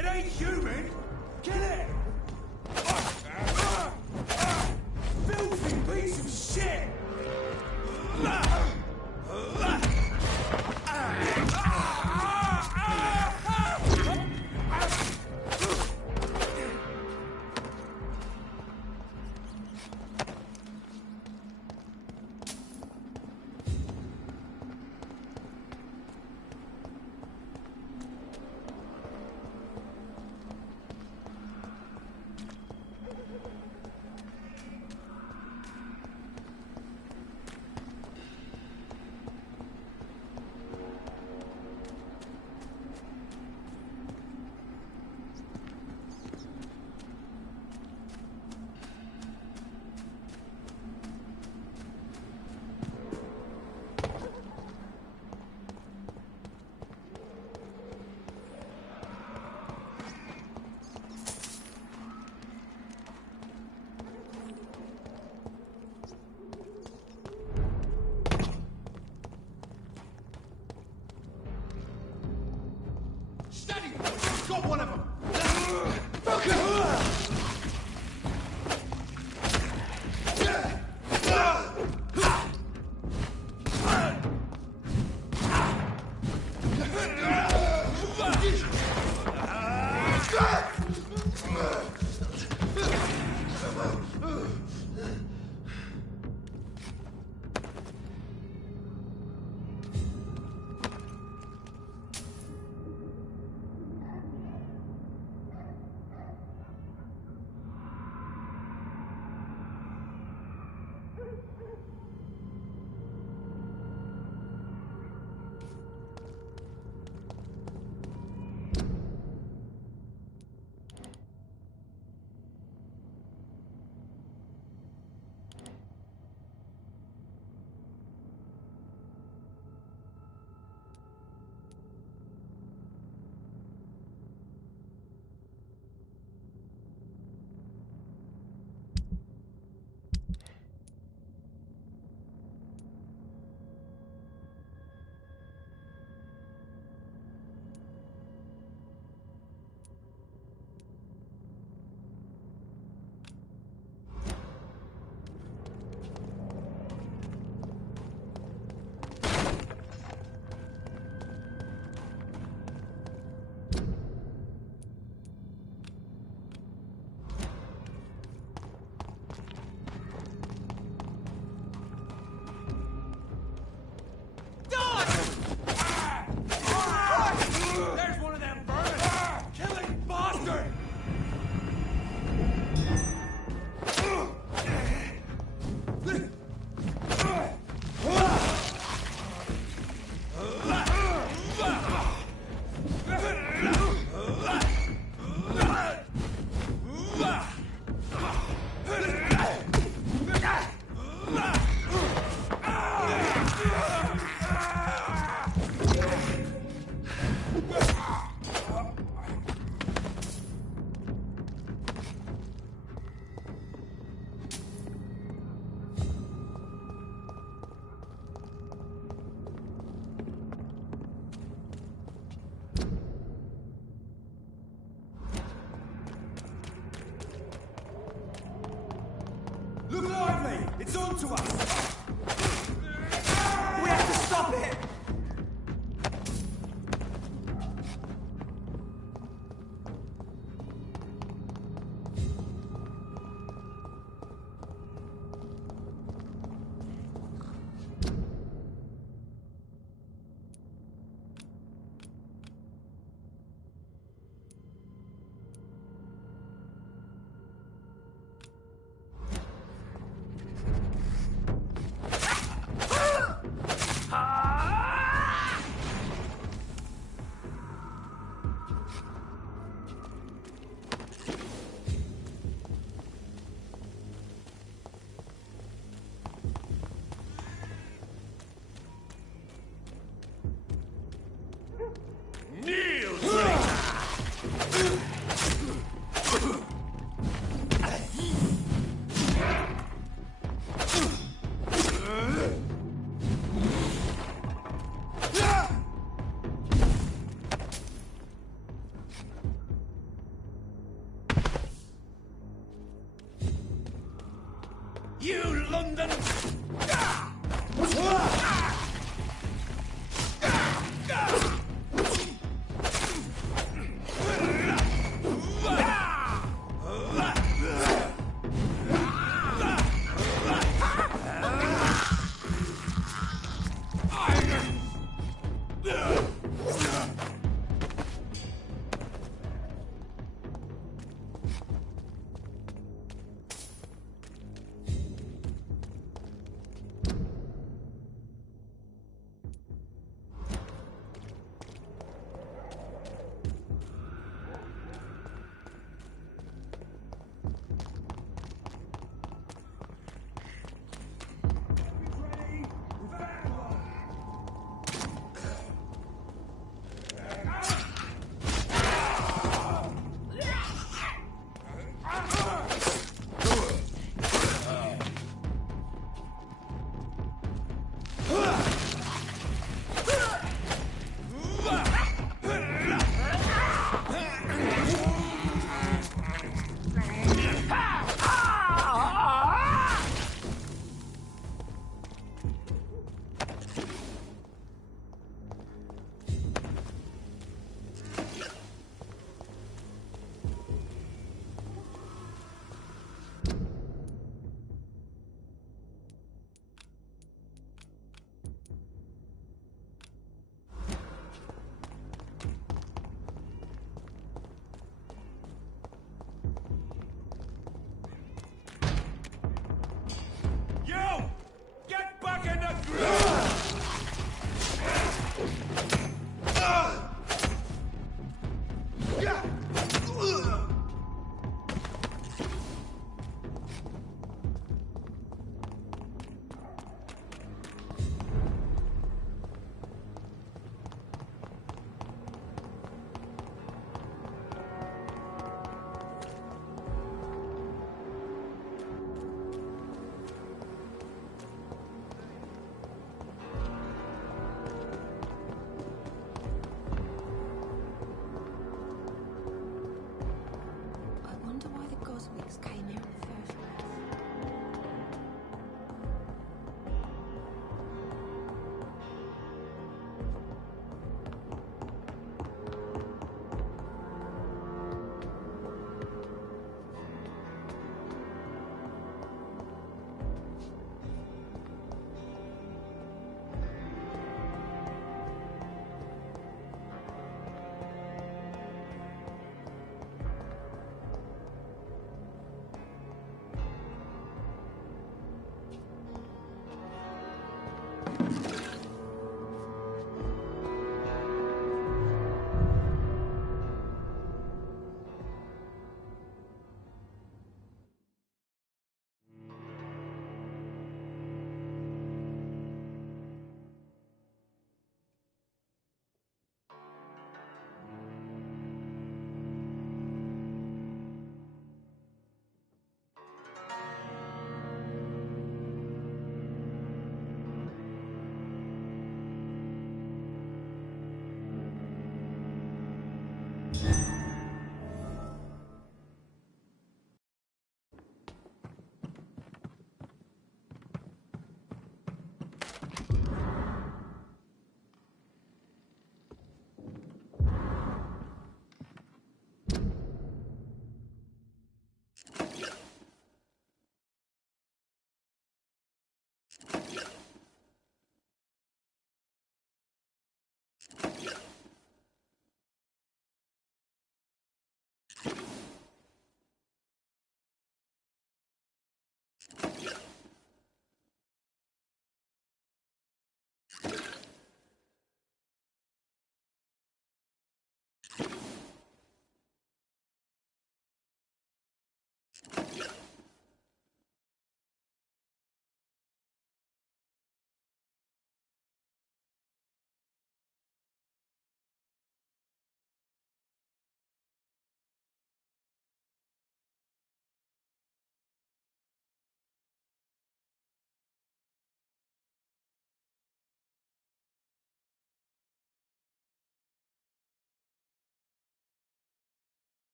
It ain't human! Get it! Filthy piece of shit! Got one of them!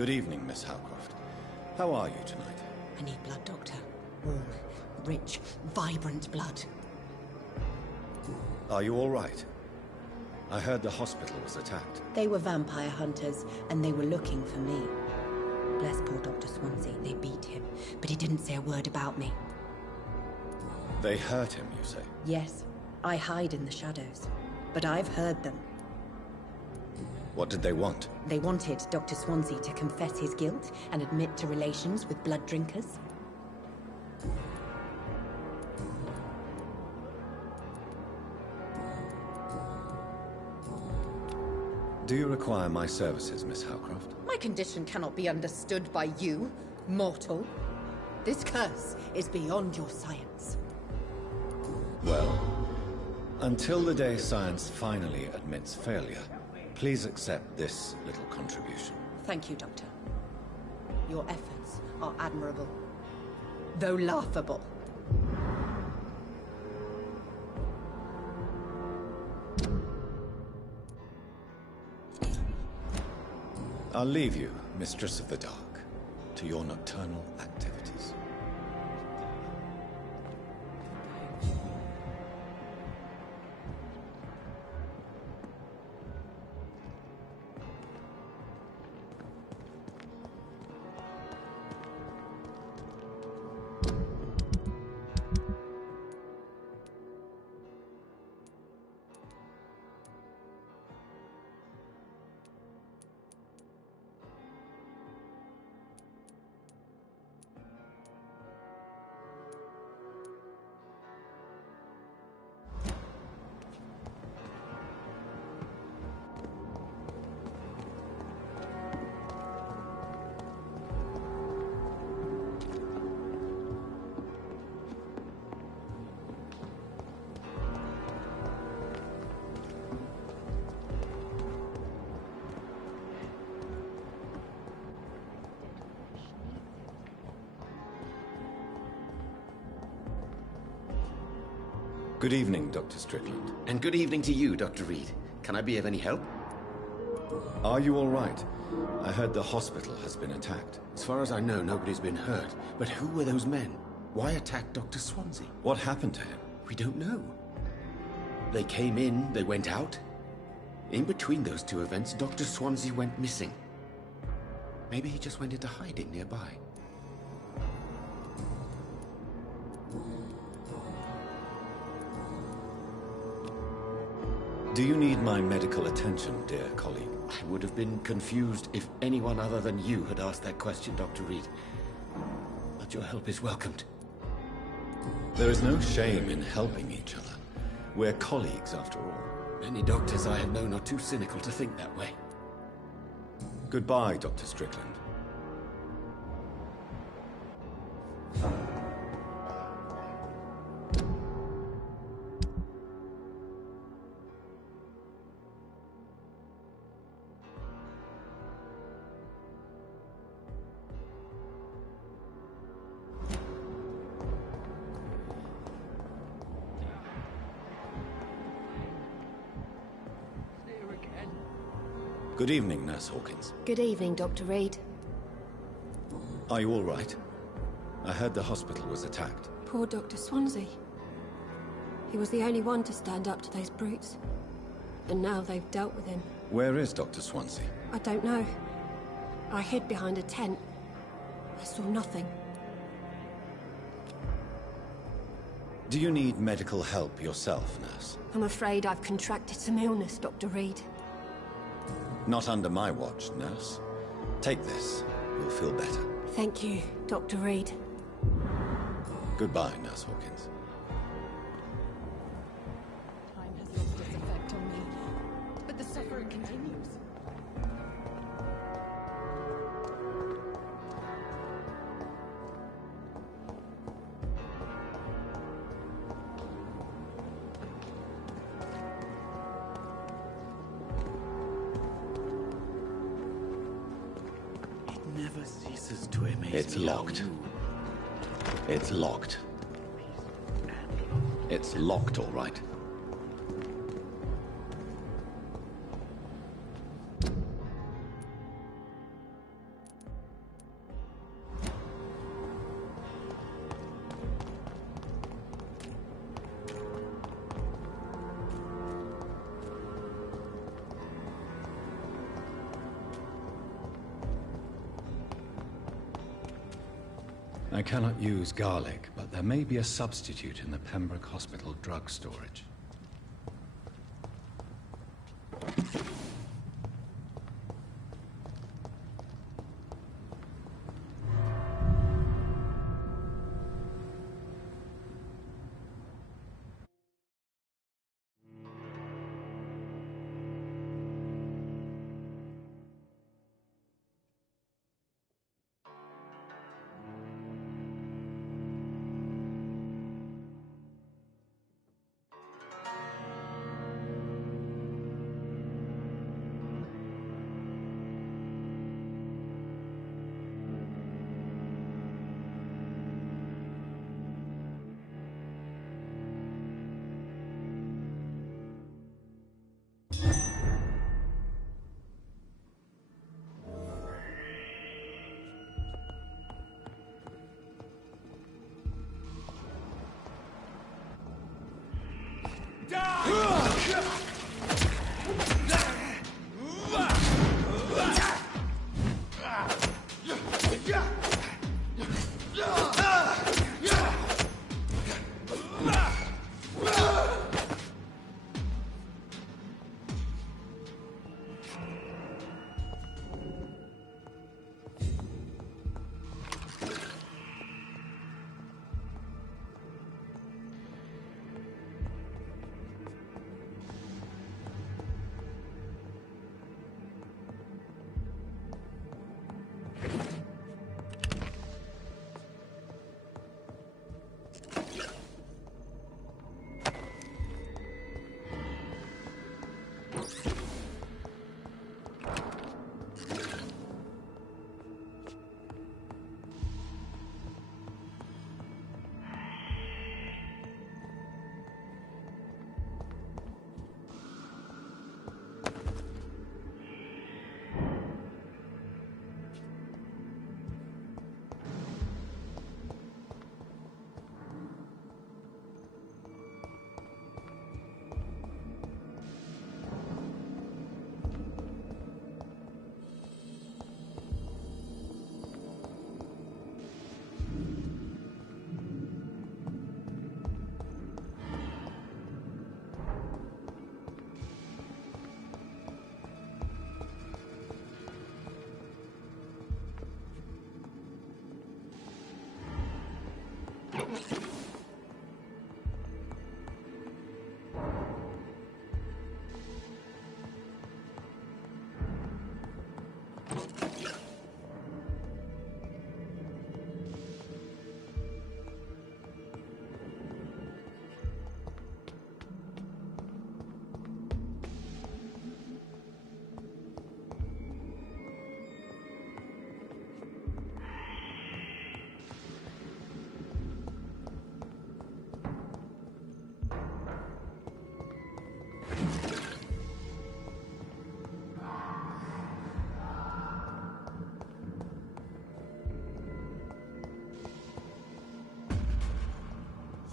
Good evening, Miss Howcroft. How are you tonight? I need blood, Doctor. Warm, rich, vibrant blood. Are you all right? I heard the hospital was attacked. They were vampire hunters, and they were looking for me. Bless poor Dr. Swansea. They beat him, but he didn't say a word about me. They hurt him, you say? Yes, I hide in the shadows, but I've heard them. What did they want? They wanted Dr. Swansea to confess his guilt and admit to relations with blood drinkers. Do you require my services, Miss Howcroft? My condition cannot be understood by you, mortal. This curse is beyond your science. Well, until the day science finally admits failure, please accept this little contribution. Thank you, Doctor. Your efforts are admirable, though laughable. I'll leave you, Mistress of the Dark, to your nocturnal activities. Good evening, Dr. Strickland. And good evening to you, Dr. Reed. Can I be of any help? Are you all right? I heard the hospital has been attacked. As far as I know, nobody's been hurt. But who were those men? Why attack Dr. Swansea? What happened to him? We don't know. They came in, they went out. In between those two events, Dr. Swansea went missing. Maybe he just went into hiding nearby. Do you need my medical attention, dear colleague? I would have been confused if anyone other than you had asked that question, Dr. Reed. But your help is welcomed. There is no shame in helping each other. We're colleagues, after all. Many doctors I have known are too cynical to think that way. Goodbye, Dr. Strickland. Good evening, Nurse Hawkins. Good evening, Dr. Reed. Are you all right? I heard the hospital was attacked. Poor Dr. Swansea. He was the only one to stand up to those brutes. And now they've dealt with him. Where is Dr. Swansea? I don't know. I hid behind a tent. I saw nothing. Do you need medical help yourself, nurse? I'm afraid I've contracted some illness, Dr. Reed. Not under my watch, nurse. Take this. You'll feel better. Thank you, Dr. Reed. Goodbye, Nurse Hawkins. Time has lost its effect on me, but the suffering continues. Never ceases to amaze It's me how locked. you- It's locked. It's locked, all right. I cannot use garlic, but there may be a substitute in the Pembroke Hospital drug storage.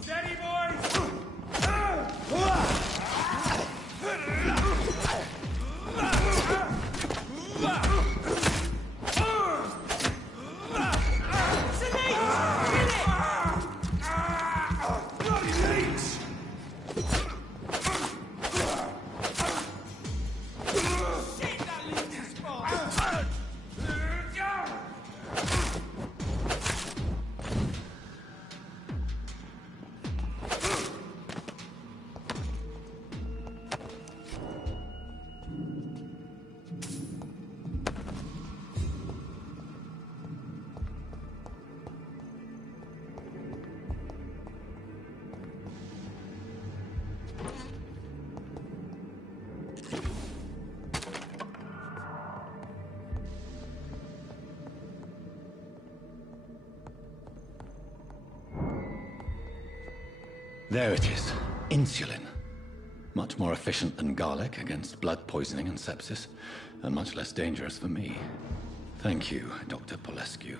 Steady, boys! There it is. Insulin. Much more efficient than garlic against blood poisoning and sepsis, and much less dangerous for me. Thank you, Dr. Polescu.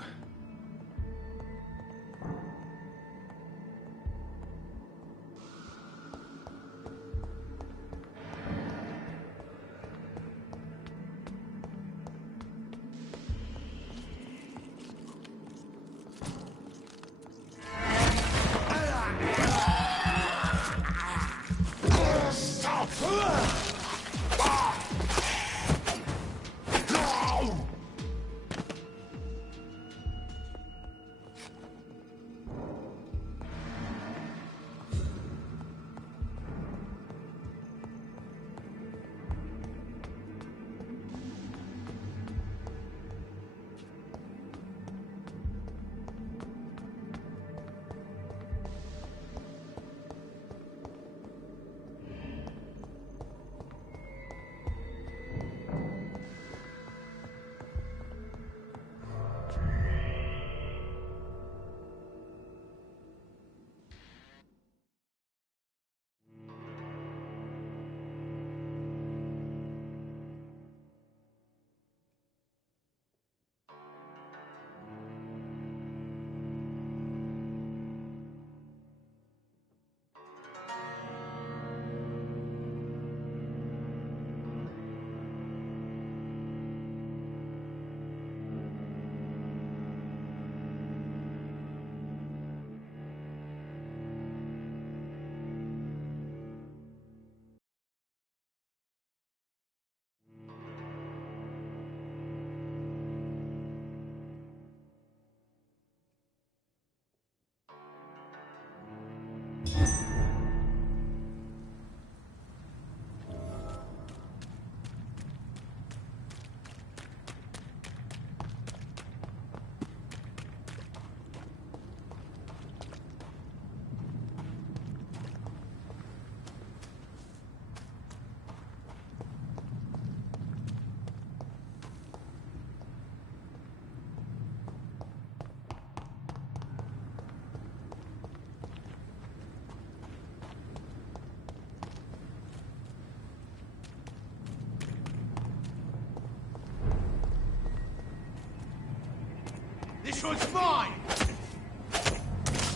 This one's mine!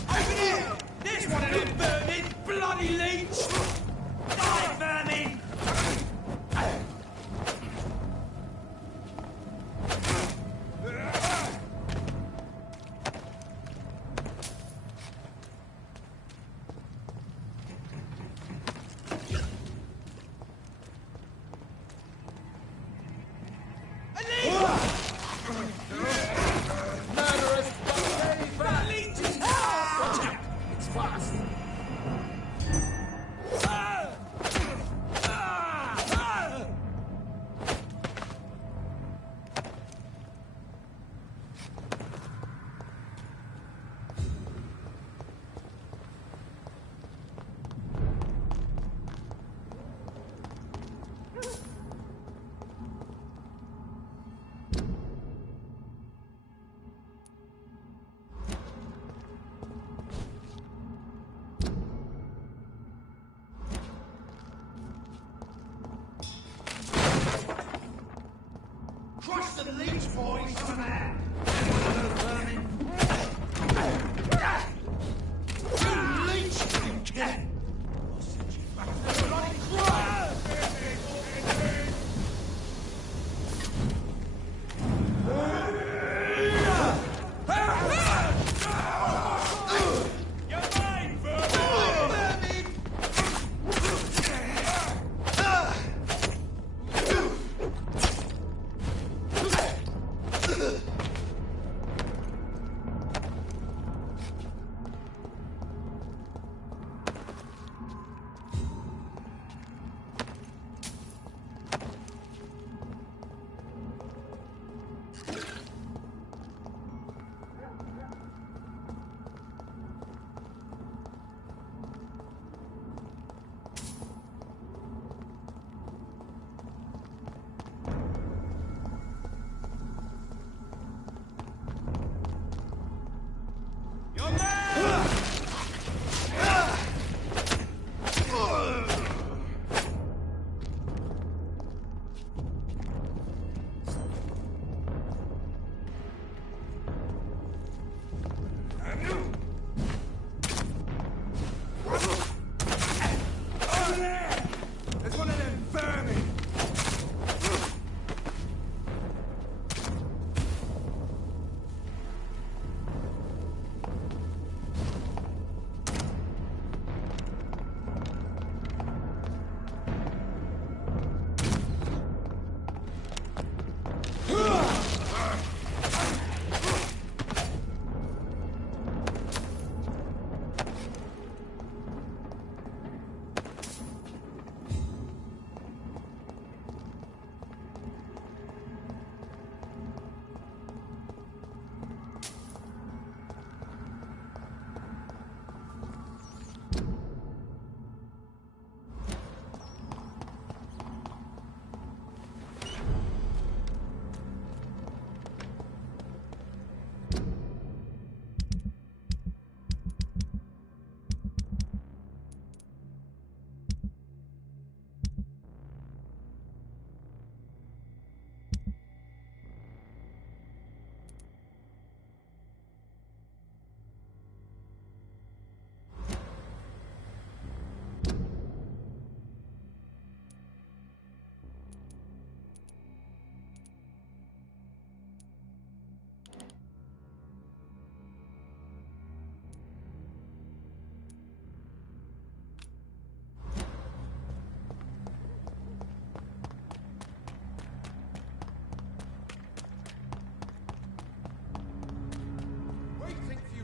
Over here! There's one of them vermin! Bloody leech! Die, vermin! Crush the leech, boys! Come on out! You leech, you cat! I'll send you back to the bloody crime! You're mine, vermin! There's one of them vermin!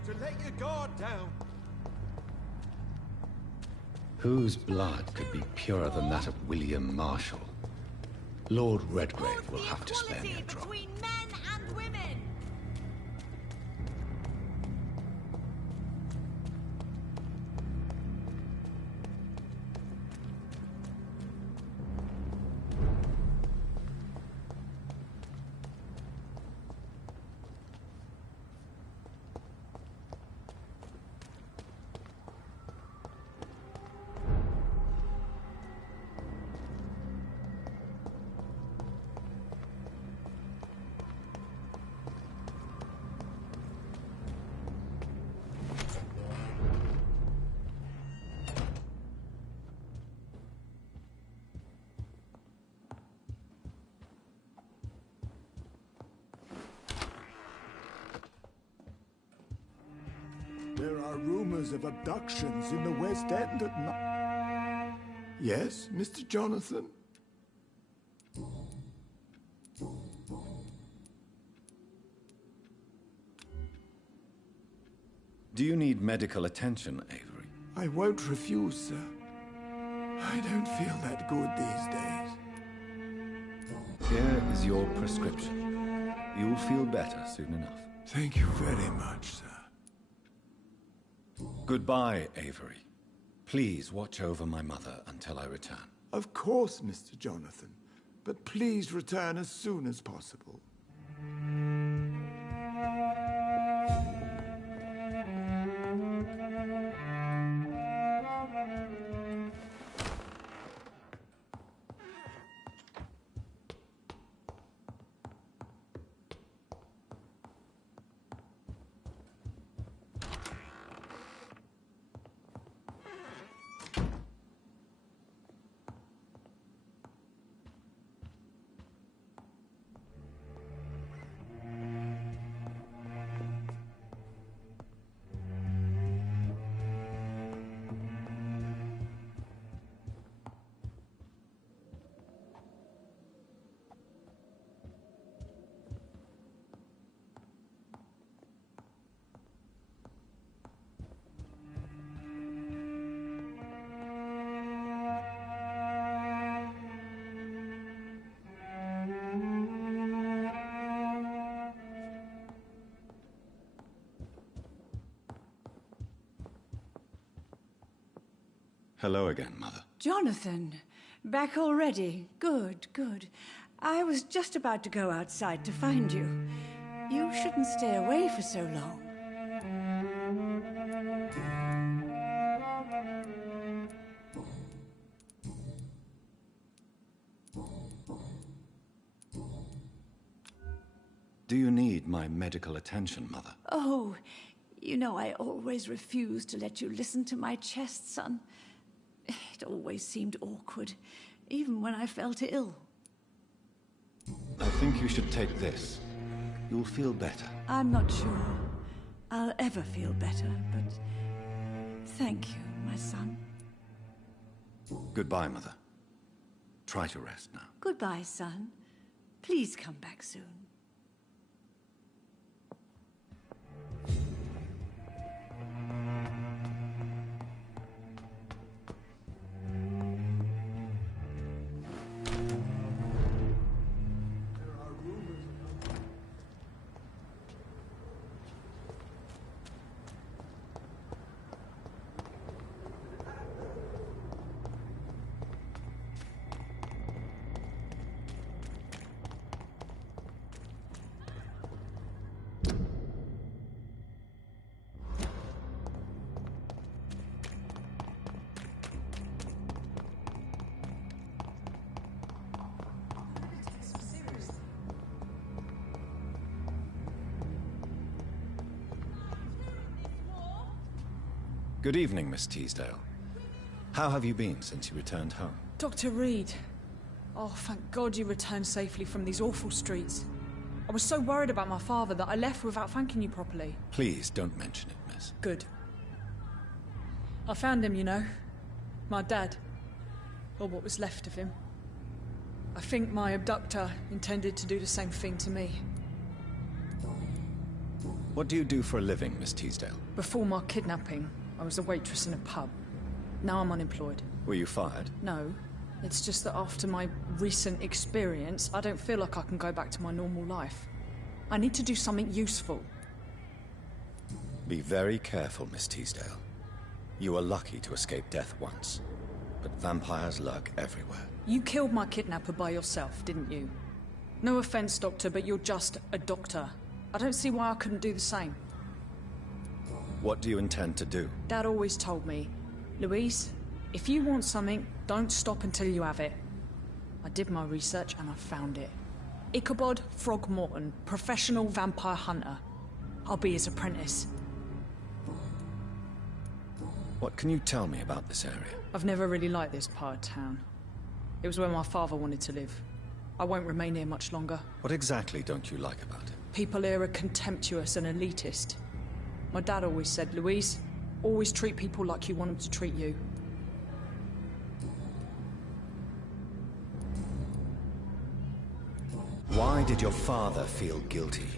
To let your guard down. Whose blood could be purer than that of William Marshall? Lord Redgrave will have to spare me a drop. Between men and women. rumors of abductions in the West End at night. Yes, Mr. Jonathan? Do you need medical attention, Avery? I won't refuse, sir. I don't feel that good these days. Here is your prescription. You'll feel better soon enough. Thank you very much, sir. Goodbye, Avery. Please watch over my mother until I return. Of course, Mr. Jonathan. But please return as soon as possible. Hello again, Mother. Jonathan, back already? Good, good. I was just about to go outside to find you. You shouldn't stay away for so long. Do you need my medical attention, Mother? Oh, you know I always refused to let you listen to my chest, son. It always seemed awkward, even when I felt ill. I think you should take this. You'll feel better. I'm not sure I'll ever feel better, but thank you, my son. Goodbye, Mother. Try to rest now. Goodbye, son. Please come back soon. Good evening, Miss Teasdale. How have you been since you returned home? Dr. Reed. Oh, thank God you returned safely from these awful streets. I was so worried about my father that I left without thanking you properly. Please don't mention it, miss. Good. I found him, you know. My dad. Or what was left of him. I think my abductor intended to do the same thing to me. What do you do for a living, Miss Teasdale? Before my kidnapping, I was a waitress in a pub. Now I'm unemployed. Were you fired? No. It's just that after my recent experience, I don't feel like I can go back to my normal life. I need to do something useful. Be very careful, Miss Teasdale. You were lucky to escape death once, but vampires lurk everywhere. You killed my kidnapper by yourself, didn't you? No offense, Doctor, but you're just a doctor. I don't see why I couldn't do the same. What do you intend to do? Dad always told me, Louise, if you want something, don't stop until you have it. I did my research and I found it. Ichabod Throgmorton, professional vampire hunter. I'll be his apprentice. What can you tell me about this area? I've never really liked this part of town. It was where my father wanted to live. I won't remain here much longer. What exactly don't you like about it? People here are contemptuous and elitist. My dad always said, Louise, Always treat people like you want them to treat you. Why did your father feel guilty?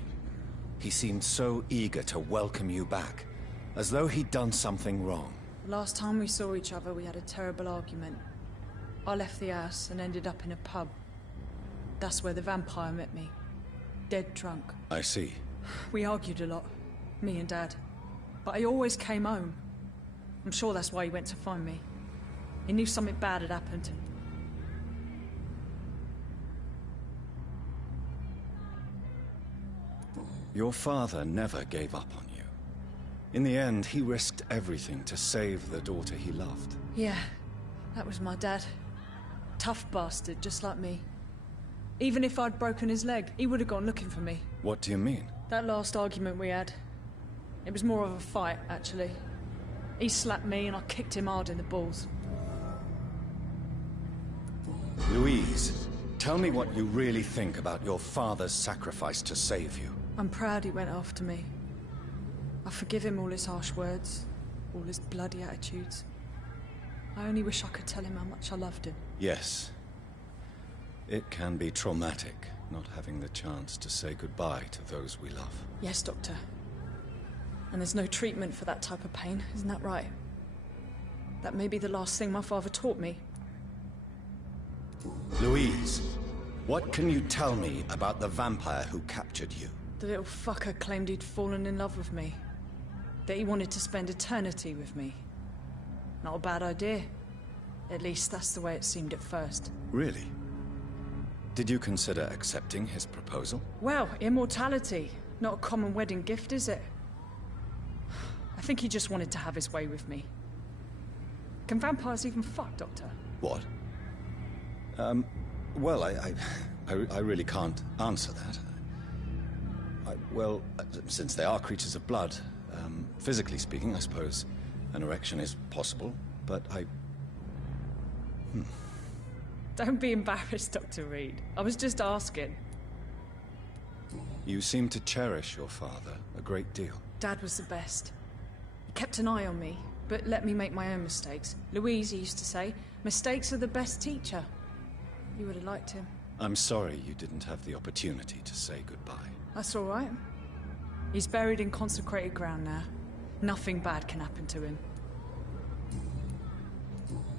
He seemed so eager to welcome you back, as though he'd done something wrong. Last time we saw each other, we had a terrible argument. I left the house and ended up in a pub. That's where the vampire met me. Dead drunk. I see. We argued a lot, me and Dad. But he always came home. I'm sure that's why he went to find me. He knew something bad had happened. Your father never gave up on you. In the end, he risked everything to save the daughter he loved. Yeah, that was my dad. Tough bastard, just like me. Even if I'd broken his leg, he would have gone looking for me. What do you mean? That last argument we had, it was more of a fight, actually. He slapped me and I kicked him hard in the balls. Louise, tell me what you really think about your father's sacrifice to save you. I'm proud he went after me. I forgive him all his harsh words, all his bloody attitudes. I only wish I could tell him how much I loved him. Yes. It can be traumatic, not having the chance to say goodbye to those we love. Yes, Doctor. And there's no treatment for that type of pain, isn't that right? That may be the last thing my father taught me. Louise, what can you tell me about the vampire who captured you? The little fucker claimed he'd fallen in love with me. That he wanted to spend eternity with me. Not a bad idea. At least that's the way it seemed at first. Really? Did you consider accepting his proposal? Well, immortality. Not a common wedding gift, is it? I think he just wanted to have his way with me. Can vampires even fuck, Doctor? What? Well, I really can't answer that. Well, since they are creatures of blood, physically speaking, I suppose an erection is possible, but Don't be embarrassed, Dr. Reed. I was just asking. You seem to cherish your father a great deal. Dad was the best. He kept an eye on me, but let me make my own mistakes. Louise used to say, mistakes are the best teacher. You would have liked him. I'm sorry you didn't have the opportunity to say goodbye. That's all right. He's buried in consecrated ground now. Nothing bad can happen to him.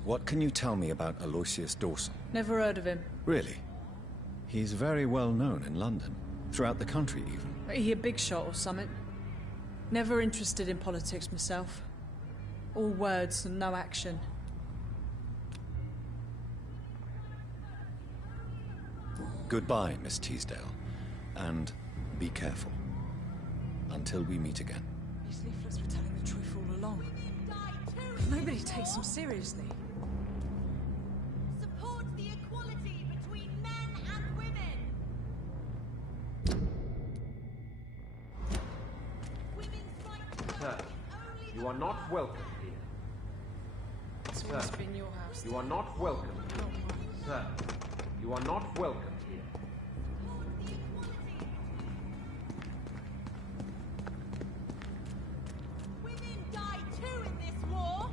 What can you tell me about Aloysius Dawson? Never heard of him. Really? He's very well known in London. Throughout the country, even. Are he a big shot or something? Never interested in politics myself. All words and no action. Goodbye, Miss Teasdale. And be careful. Until we meet again. These leaflets were telling the truth all along. Nobody takes them seriously. Support the equality between men and women. Women's right to Sir, vote is you are not welcome here. It's always been your house. You are not welcome here. Sir, you are not welcome here. Women die too in this war.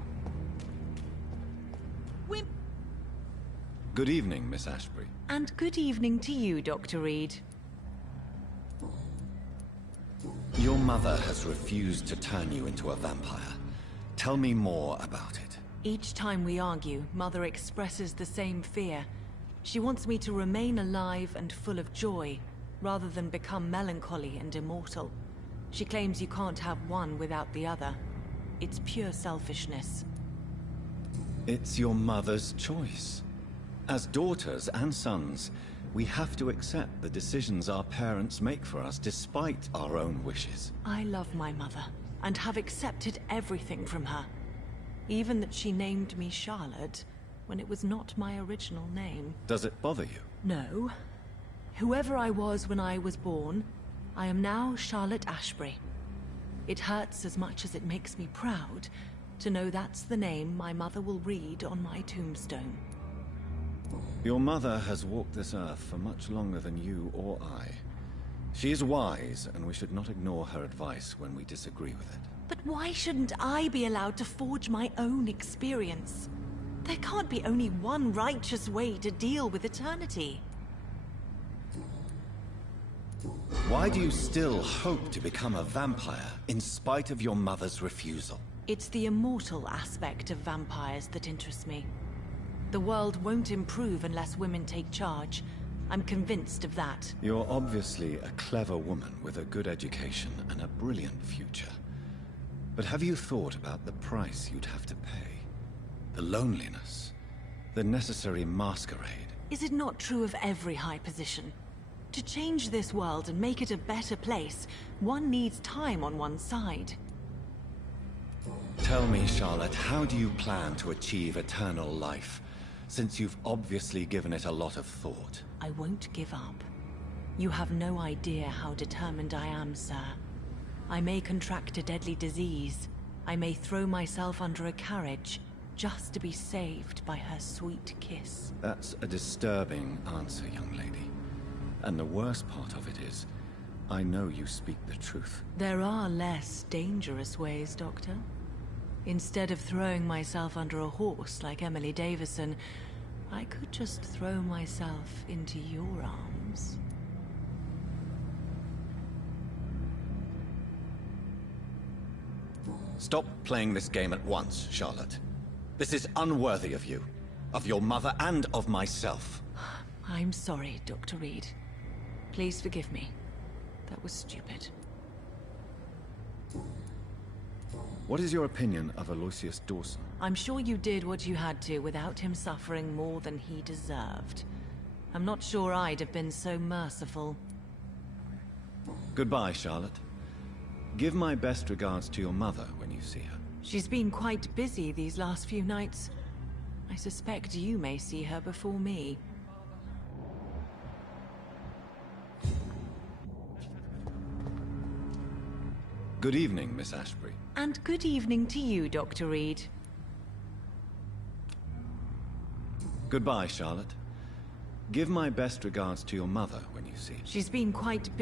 Good evening, Miss Ashbury. And good evening to you, Dr. Reed. Your mother has refused to turn you into a vampire. Tell me more about it. Each time we argue, Mother expresses the same fear. She wants me to remain alive and full of joy, rather than become melancholy and immortal. She claims you can't have one without the other. It's pure selfishness. It's your mother's choice. As daughters and sons, we have to accept the decisions our parents make for us despite our own wishes. I love my mother, and have accepted everything from her. Even that she named me Charlotte, when it was not my original name. Does it bother you? No. Whoever I was when I was born, I am now Charlotte Ashbury. It hurts as much as it makes me proud to know that's the name my mother will read on my tombstone. Your mother has walked this earth for much longer than you or I. She is wise, and we should not ignore her advice when we disagree with it. But why shouldn't I be allowed to forge my own experience? There can't be only one righteous way to deal with eternity. Why do you still hope to become a vampire, in spite of your mother's refusal? It's the immortal aspect of vampires that interests me. The world won't improve unless women take charge. I'm convinced of that. You're obviously a clever woman with a good education and a brilliant future. But have you thought about the price you'd have to pay? The loneliness, the necessary masquerade. Is it not true of every high position? To change this world and make it a better place, one needs time on one's side. Tell me, Charlotte, how do you plan to achieve eternal life, since you've obviously given it a lot of thought? I won't give up. You have no idea how determined I am, sir. I may contract a deadly disease. I may throw myself under a carriage, just to be saved by her sweet kiss. That's a disturbing answer, young lady. And the worst part of it is, I know you speak the truth. There are less dangerous ways, Doctor. Instead of throwing myself under a horse like Emily Davison, I could just throw myself into your arms. Stop playing this game at once, Charlotte. This is unworthy of you, of your mother, and of myself. I'm sorry, Dr. Reed. Please forgive me. That was stupid. What is your opinion of Aloysius Dawson? I'm sure you did what you had to without him suffering more than he deserved. I'm not sure I'd have been so merciful. Goodbye, Charlotte. Give my best regards to your mother when you see her. She's been quite busy these last few nights. I suspect you may see her before me. Good evening, Miss Ashbury. And good evening to you, Dr. Reed. Goodbye, Charlotte. Give my best regards to your mother when you see her. She's been quite